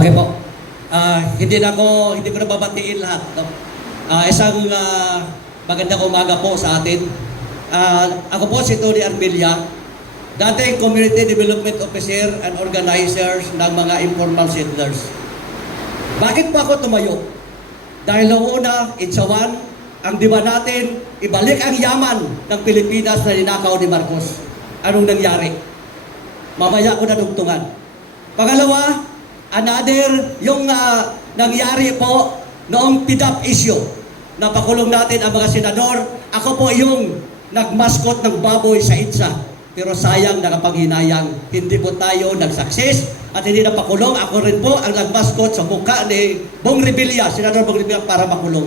Okay po. Ah, hindi na ko hindi ko na babatiin lahat. No? Ah, isang ah, magandang umaga po sa atin. Ah, ako po si Tony Armilia, dating Community Development Officer and Organizers ng mga informal settlers. Bakit po ako tumayo? Dahil una, Itsawan, ang diba natin, ibalik ang yaman ng Pilipinas na ninakaw ni Marcos. Anong nangyari? Mamaya ko na dugtungan. Pangalawa, another, yung ah, nangyari po noong PIDAP issue. Napakulong natin ang mga senador. Ako po yung nagmaskot ng baboy sa ITSA. Pero sayang nakapaghinayang. Hindi po tayo nag-success at hindi napakulong. Ako rin po ang nagmaskot sa mukha ni Bong Revilla, Senador Bong Revilla para makulong.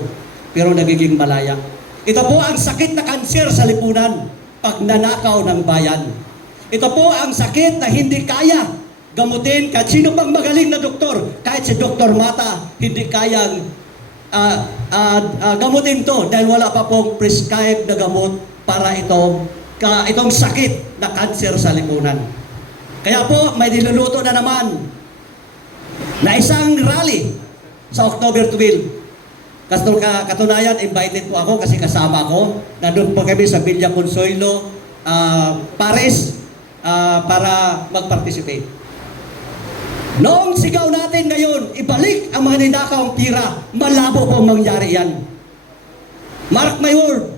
Pero nagiging malaya. Ito po ang sakit na kanser sa lipunan pag nanakaw ng bayan. Ito po ang sakit na hindi kaya gamutin kahit sino pang magaling na doktor. Kahit si Dr. Mata, hindi kayang ah, ah, ah, gamutin to dahil wala pa pong prescribed na gamot para ito, ka, itong sakit na cancer sa lipunan. Kaya po, may niluluto na naman na isang rally sa October 12. Kasto ka, katunayan, invited po ako kasi kasama ko. Nandun po kami sa Villa Consuelo, ah, Paris, ah, para mag-participate. Noong sigaw natin ngayon, ibalik ang mga ninakaw ang tira, malabo po mangyari yan. Mark my word.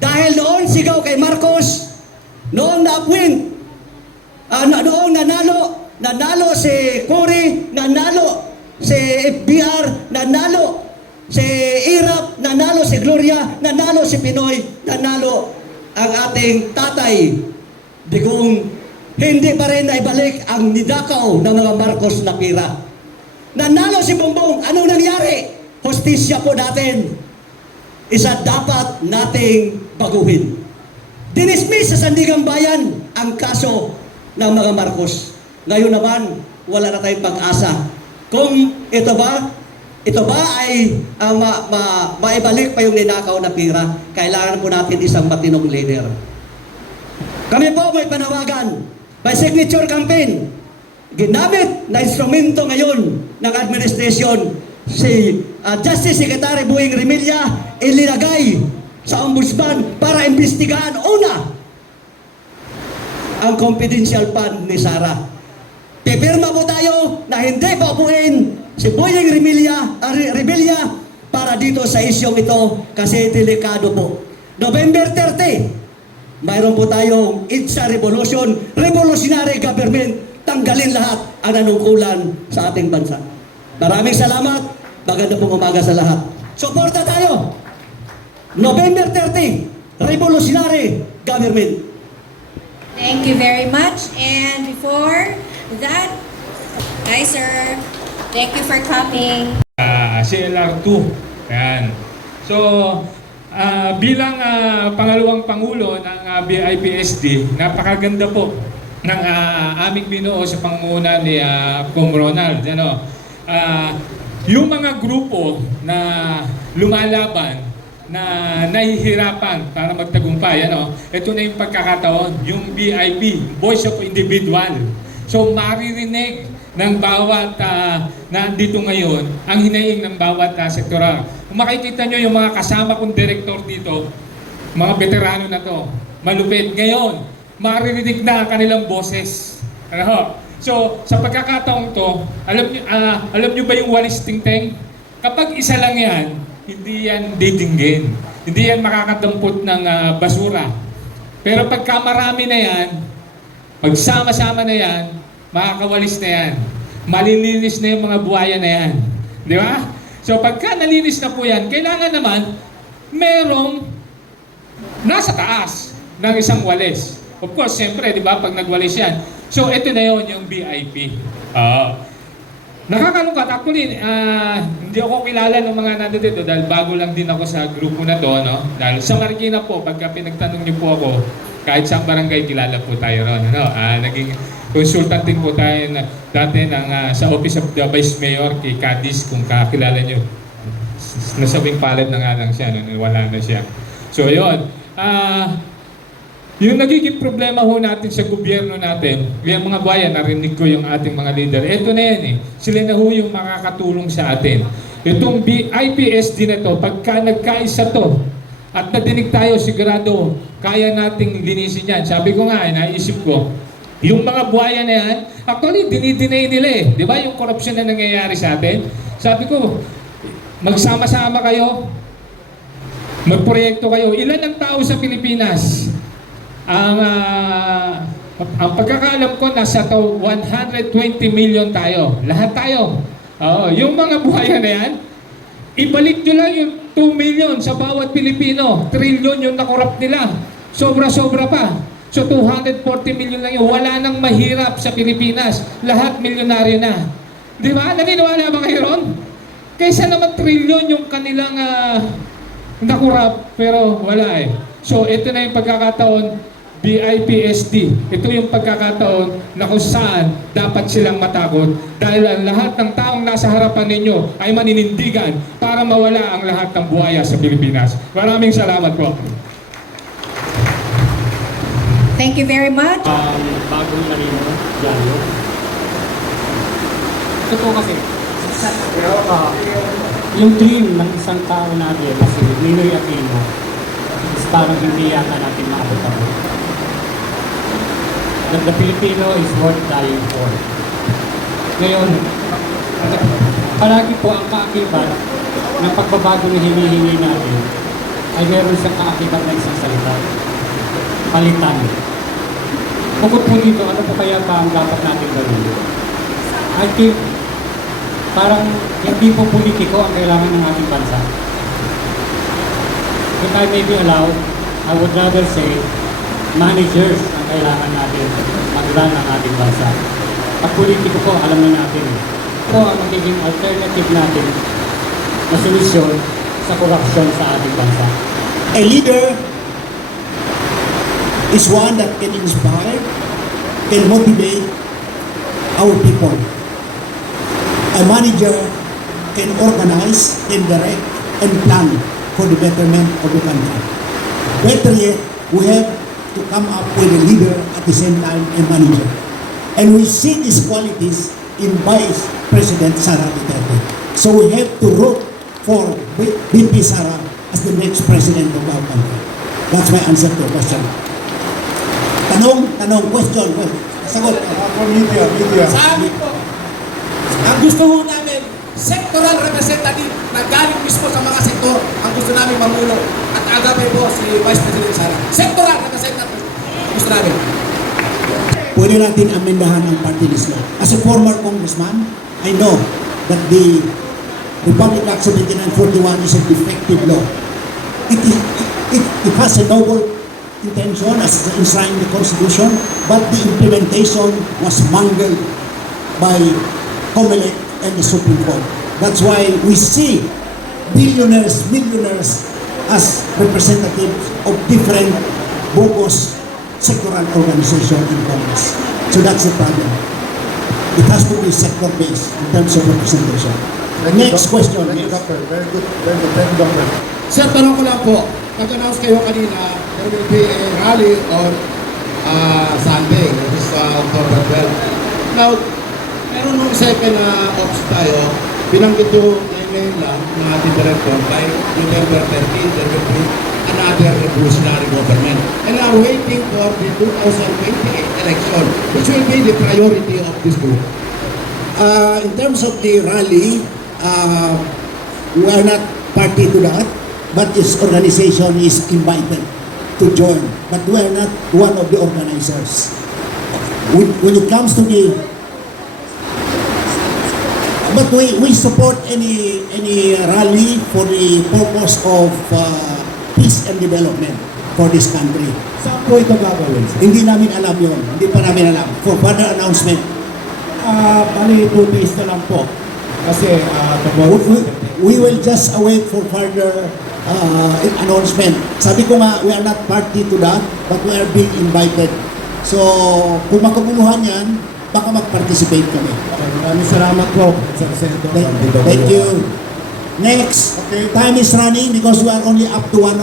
Dahil noon sigaw kay Marcos, noong na-appoint, ah, na, noong nanalo, nanalo si Cory, nanalo si FBR, nanalo si Irap, nanalo si Gloria, nanalo si Pinoy, nanalo ang ating tatay, digong hindi pa rin naibalik ang nidakaw ng mga Marcos na pira. Nanalo si Bongbong, anong nangyari? Hostisya po natin. Isa dapat nating baguhin. Dinismiss sa Sandigang Bayan ang kaso ng mga Marcos. Ngayon naman, wala na tayong pag-asa. Kung ito ba, ito ba ay ah, ma, ma, maibalik pa yung ninakaw na pira, kailangan po natin isang matinong leader. Kami po may panawagan by signature campaign. Ginamit na instrumento ngayon ng administration si ah, Justice Secretary Buing Remilla ilinagay sa ombudsman para imbestigahan una ang confidential fund ni Sara. Pipirma po tayo na hindi paupuin si Boyeng Remilla, ah, Re- Rebilla para dito sa isyong ito kasi delikado po. November 30, mayroon po tayong ITSA Revolution, Revolutionary Government, tanggalin lahat ang nanungkulan sa ating bansa. Maraming salamat, maganda pong umaga sa lahat. Suporta tayo! November 30, Revolutionary Government. Thank you very much. And before that, hi sir, thank you for coming. Ah, CLR2. Ayan. So, ah, bilang ah, pangalawang pangulo ng ah, BIPSD, napakaganda po ng ah, aming binuo sa pangunguna ni uh, Ronald. Ano? Ah, yung mga grupo na lumalaban na nahihirapan para magtagumpay, ano? Ito na yung pagkakataon, yung BIP, Voice of Individual. So maririnig ng bawat uh, nandito ngayon ang hinaing ng bawat uh, sektoral. Kung makikita nyo yung mga kasama kong direktor dito, mga veterano na to, malupit. Ngayon, maririnig na ang kanilang boses. Ano? So, sa pagkakataong to, alam nyo, ah, alam nyo ba yung walis tingteng? Kapag isa lang yan, hindi yan didinggin. Hindi yan makakadampot ng ah, basura. Pero pagka marami na yan, Pagsama-sama na yan, makakawalis na yan. Malilinis na yung mga buhaya na yan. Di ba? So pagka nalinis na po yan, kailangan naman merong nasa taas ng isang walis. Of course, siyempre, di ba, pag nagwalis yan. So ito na yon yung BIP. Oo. Nakakalungkot. Actually, ah, hindi ako kilala ng mga nandito dito dahil bago lang din ako sa grupo na to. No? Dahil sa Marikina po, pagka pinagtanong niyo po ako, kahit sa barangay, kilala po tayo ron. Ano? Ah, naging consultant din po tayo na, dati ng, ah, sa Office of the Vice Mayor kay Cadiz, kung kakilala niyo. Nasabing palad na nga lang siya, no? wala na siya. So, yun. Ah, Yung nagiging problema ho natin sa gobyerno natin, yung mga bayan, narinig ko yung ating mga leader, eto na yan eh. Sila na ho yung makakatulong sa atin. Itong IPSD na to, pagka nagkaisa to, at nadinig tayo, sigurado, kaya nating linisin yan. Sabi ko nga, eh, naisip ko, yung mga buhaya na yan, actually, dinidinay nila eh. Di ba yung corruption na nangyayari sa atin? Sabi ko, magsama-sama kayo, magproyekto kayo. Ilan ang tao sa Pilipinas? Ang, ah, ang pagkakaalam ko, nasa to 120 million tayo. Lahat tayo. Oo, yung mga buhaya na yan, ibalik nyo lang yung 2 million sa bawat Pilipino. Trillion yung nakorap nila. Sobra-sobra pa. So 240 million lang yun. Wala nang mahirap sa Pilipinas. Lahat milyonaryo na. Di ba? Naniniwala ba kayo ron? Kaysa naman trillion yung kanilang ah, nakurap, pero wala eh. So ito na yung pagkakataon, BIPSD. Ito yung pagkakataon na kung saan dapat silang matakot dahil ang lahat ng taong nasa harapan ninyo ay maninindigan para mawala ang lahat ng buhaya sa Pilipinas. Maraming salamat po. Thank you very much. um, bagong marino, Diallo. Po kasi, uh, yung dream ng isang tao natin, kasi Ninoy Aquino, is parang hindi yata natin maabot That the Filipino is worth dying for. Ngayon, palagi po ang kaakibat ng pagbabago na hinihingi natin ay meron siyang kaakibat na isang salita. Palitan. Bukod po dito, ano po kaya pa ang dapat natin gawin? I think, parang hindi po politiko ang kailangan ng ating bansa. If I may be allowed, I would rather say, managers ang kailangan natin mag-run ng ating bansa. At politiko po, alam na natin. Ito ang magiging alternative natin na solusyon sa korupsyon sa ating bansa. A leader is one that can inspire, can motivate our people. A manager can organize, can direct, and plan for the betterment of the country. Better yet, we have to come up with a leader at the same time a manager. And we see these qualities in Vice President Sara Duterte. So we have to root for VP Sara as the next president of our country. That's my answer to your question. Tanong, tanong, question, question. Sagot. For media, media. Sa amin po, ang gusto ho namin, sectoral representative na galing mismo sa mga sektor ang gusto namin mamuno at agapay po si Vice President Sara. Sectoral representative gusto namin. Pwede natin amendahan ang party list law. As a former congressman, I know that the Republic Act 7941 is a defective law. It, is, it, it has a noble intention as enshrined in the Constitution, but the implementation was mangled by COMELEC and the Supreme Court. That's why we see billionaires, millionaires as representatives of different bogus sectoral organization in Congress. So that's the problem. It has to be sector-based in terms of representation. Thank you, Next Doc- question, Thank you. Doctor. Very good. Very good. Thank you, Doctor. Sir, tanong ko lang po, nag-announce kayo kanina, there will be a rally on uh, Sunday, which is uh, October 12. Now, meron nung second na ops tayo, binanggit yung email lang ng ating director by November 13, there will be another revolutionary government. And are waiting for the 2028 election, which will be the priority of this group. Uh, in terms of the rally, uh, we are not party to that, but its organization is invited to join. But we are not one of the organizers. When, when it comes to the but we, we support any any rally for the purpose of uh, peace and development for this country. Saan po ito gagawin? Hindi namin alam yon, hindi pa namin alam. For further announcement, Ah, bali, two days na lang po. Kasi, ah, we, we- we will just await for further uh, announcement. Sabi ko nga, we are not party to that, but we are being invited. So, kung makabuluhan yan, baka mag-participate kami. maraming salamat po sa Senator. Thank, thank you. Next, Okay. time is running because we are only up to one,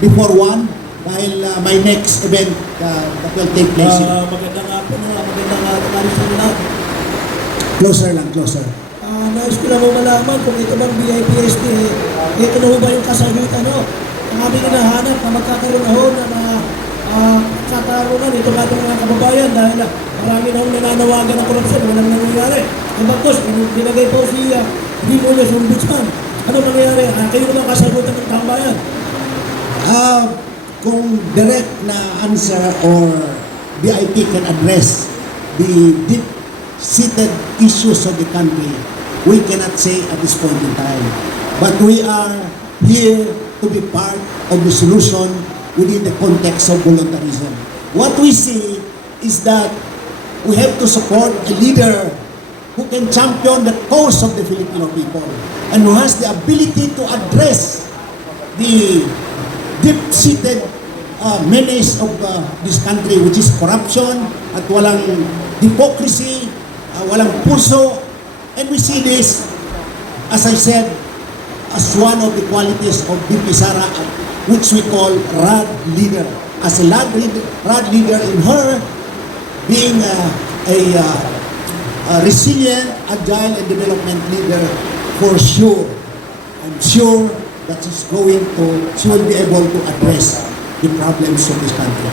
before one. dahil uh, my next event uh, that will take place. Ah, magandang hapon na, magandang hapon sa lahat. Closer lang, closer. Ah, nais ko lang ho malaman kung ito bang BIPSD, eh, ito na ho ba yung kasagutan ho? Ang aming hinahanap na magkakaroon na ho na mga ah, katarungan ito ba itong mga kababayan dahil ah, marami na hong nananawagan ng korupsyon, walang nangyayari. Ang bagkos, binagay po si uh, Dimulos Ombudsman. Ano nangyayari? Ah, kayo naman kasagutan ng taong bayan. Uh, kung direct na answer or BIP can address the deep-seated issues of the country, we cannot say at this point in time. But we are here to be part of the solution within the context of voluntarism. What we see is that we have to support a leader who can champion the cause of the Filipino people and who has the ability to address the deep-seated uh, menace of uh, this country which is corruption at walang hypocrisy, uh, walang puso. And we see this, as I said, as one of the qualities of BP Sara which we call RAD leader. As a RAD leader, RAD leader in her being uh, a, uh, a resilient, agile, and development leader for sure. I'm sure that she's going to, she will be able to address the problems of this country.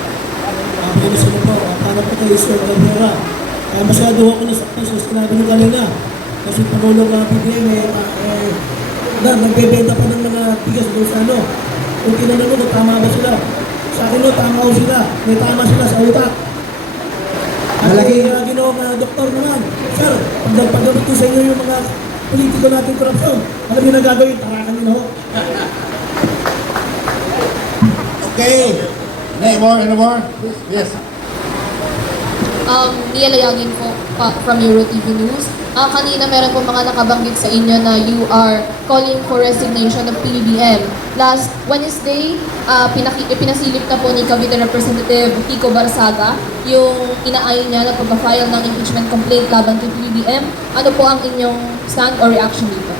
Sabi ko sa po, para po kayo Sir Cabrera. Masyado ako nasaktan sa sinabi niyo kanina. Kasi Pangulong uh, PBM eh, ah, eh, na, nagbebenta pa ng mga bigas doon sa ano. Kung tinanong mo kung tama ba sila. Sa akin no, tama ko sila. May tama sila sa utak. Malaki- yung uh, ginawang uh, doktor naman. Sir, pag nagpagamit ko sa inyo yung mga politiko natin korupsyon, alam niyo na gagawin, tarakan niyo na ho. Okay. Any more? Any more? Yes. Um, Nia Layagin po pa, from Euro TV News. Ah, kanina meron po mga nakabanggit sa inyo na you are calling for resignation of PBBM. Last Wednesday, ah, pinaki, ipinasilip na po ni Cavite Representative Kiko Barsaga yung inaayon niya na pagpa-file ng impeachment complaint laban kay PBBM. Ano po ang inyong stand or reaction dito?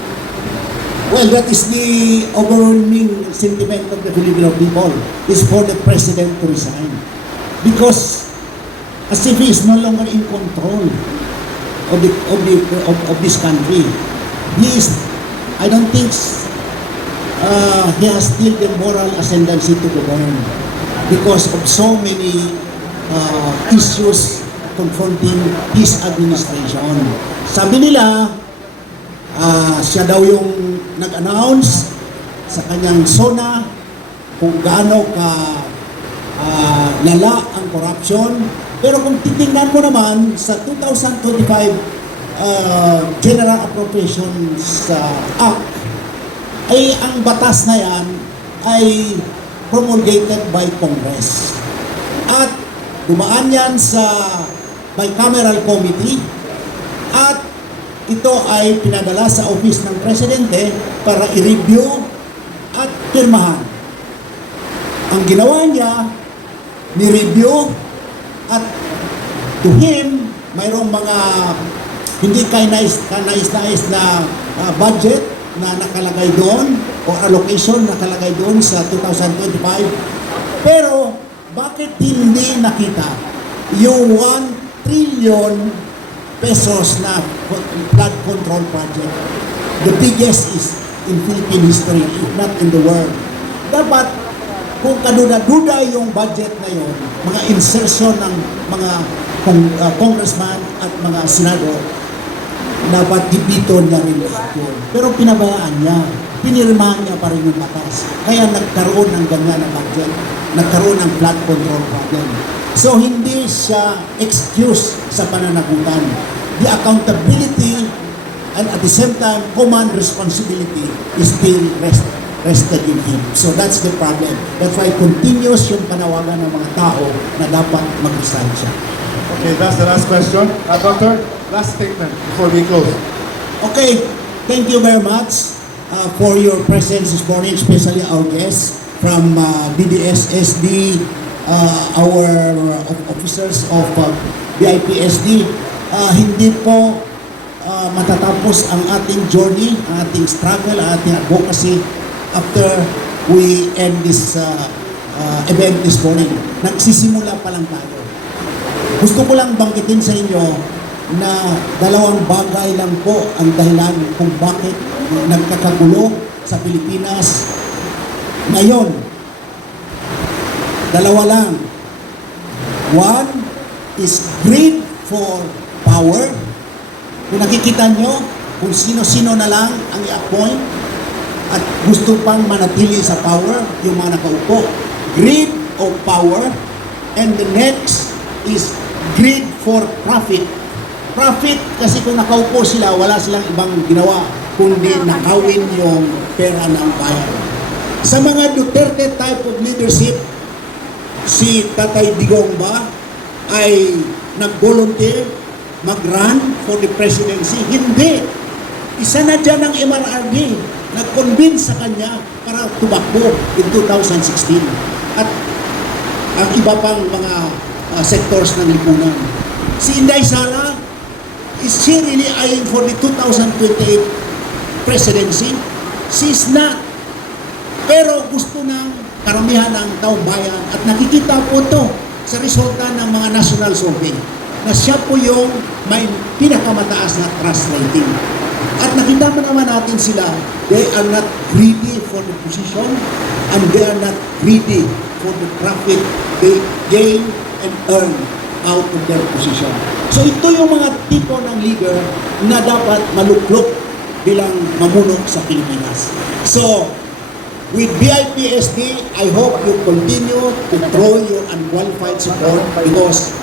Well, that is the overwhelming sentiment of the Filipino people is for the president to resign. Because as if is no longer in control of the of the of, of this country. He is I don't think uh, he has still the moral ascendancy to govern because of so many uh, issues confronting his administration. Sabi nila, Ah, siya daw yung nag-announce sa kanyang SONA kung gaano ka ah, lala ang corruption. Pero kung titingnan mo naman sa 2025 ah, General Appropriations ah, Act, ay ang batas na yan ay promulgated by Congress. At dumaan yan sa bicameral committee at ito ay pinadala sa office ng presidente para i-review at pirmahan. Ang ginawa niya, ni-review at to him, mayroong mga hindi kanais, kanais-nais na ah, budget na nakalagay doon o allocation na nakalagay doon sa 2025. Pero bakit hindi nakita yung 1 trillion pesos na flood control project. The biggest is in Philippine history, if not in the world. Dapat, kung kaduda-duda yung budget na yun, mga insertion ng mga kong, uh, congressman at mga senador, dapat dibiton na rin yun. Pero pinabayaan niya. Pinirmahan niya pa rin yung batas. Kaya nagkaroon ng ganyan na budget. Nagkaroon ng flood control problem. So hindi siya excuse sa pananagutan. The accountability and at the same time, command responsibility is still rest, rested in him. So that's the problem. That's why continuous yung panawagan ng mga tao na dapat mag-resign siya. Okay, that's the last question. Uh, doctor, last statement before we close. Okay, thank you very much uh, for your presence this morning, especially our guests from uh, BDSSD, uh, our uh, officers of uh, BIPSD. Uh, hindi po uh, matatapos ang ating journey, ang ating struggle, ang ating advocacy after we end this uh, uh, event this morning. Nagsisimula pa lang tayo. Gusto ko lang banggitin sa inyo na dalawang bagay lang po ang dahilan kung bakit nagkakagulo sa Pilipinas ngayon. Dalawa lang. One is greed for power. Kung nakikita nyo, kung sino-sino na lang ang i-appoint at gusto pang manatili sa power, yung mga nakaupo. Greed of power. And the next is greed for profit. Profit kasi kung nakaupo sila, wala silang ibang ginawa kundi nakawin yung pera ng bayan. Sa mga Duterte type of leadership, si Tatay Digong ba ay nag-volunteer mag-run for the presidency? Hindi. Isa na dyan ng MRRD. Nag-convince sa kanya para tumakbo in 2016. At ang iba pang mga uh, sectors ng lipunan. Si Inday Sara, is she really eyeing for the 2028 presidency? She's not. Pero gusto ng karamihan ng taong bayan at nakikita po ito sa resulta ng mga national survey na siya po yung may pinakamataas na trust rating. At nakita mo naman natin sila, they are not greedy for the position and they are not greedy for the profit they gain and earn out of their position. So ito yung mga tipo ng leader na dapat maluklok bilang mamuno sa Pilipinas. So, With BIPSD, I hope you continue to throw your unqualified support because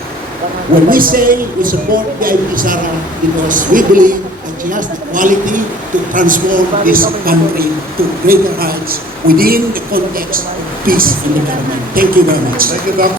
when we say we support BIP Sara because we believe she has the quality to transform this country to greater heights within the context of peace and development. Thank you very much.